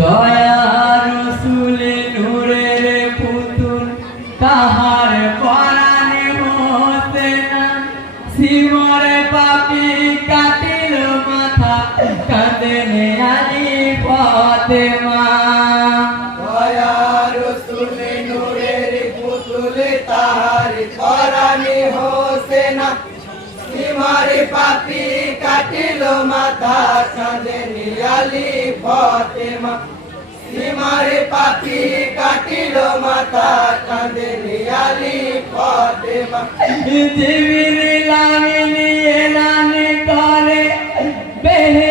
দয়ার রসুলে নূরের পুতুল তাহার পরাণে হোসেনা সিমরে পাপি কাটিল মাথা কাঁদেনে আলী ফাতেমা দয়ার রসুলে নূরের পুতুল তাহার পরাণে হোসেনা সিমরে পাপি কাটিল মাথা কাঁদেনে আলী ফাতেমা সিমারে পাপি কাটিল মাথা কাঁদেনে আলী ফাতেমা জিবরিল আমিন এলান করে বেহে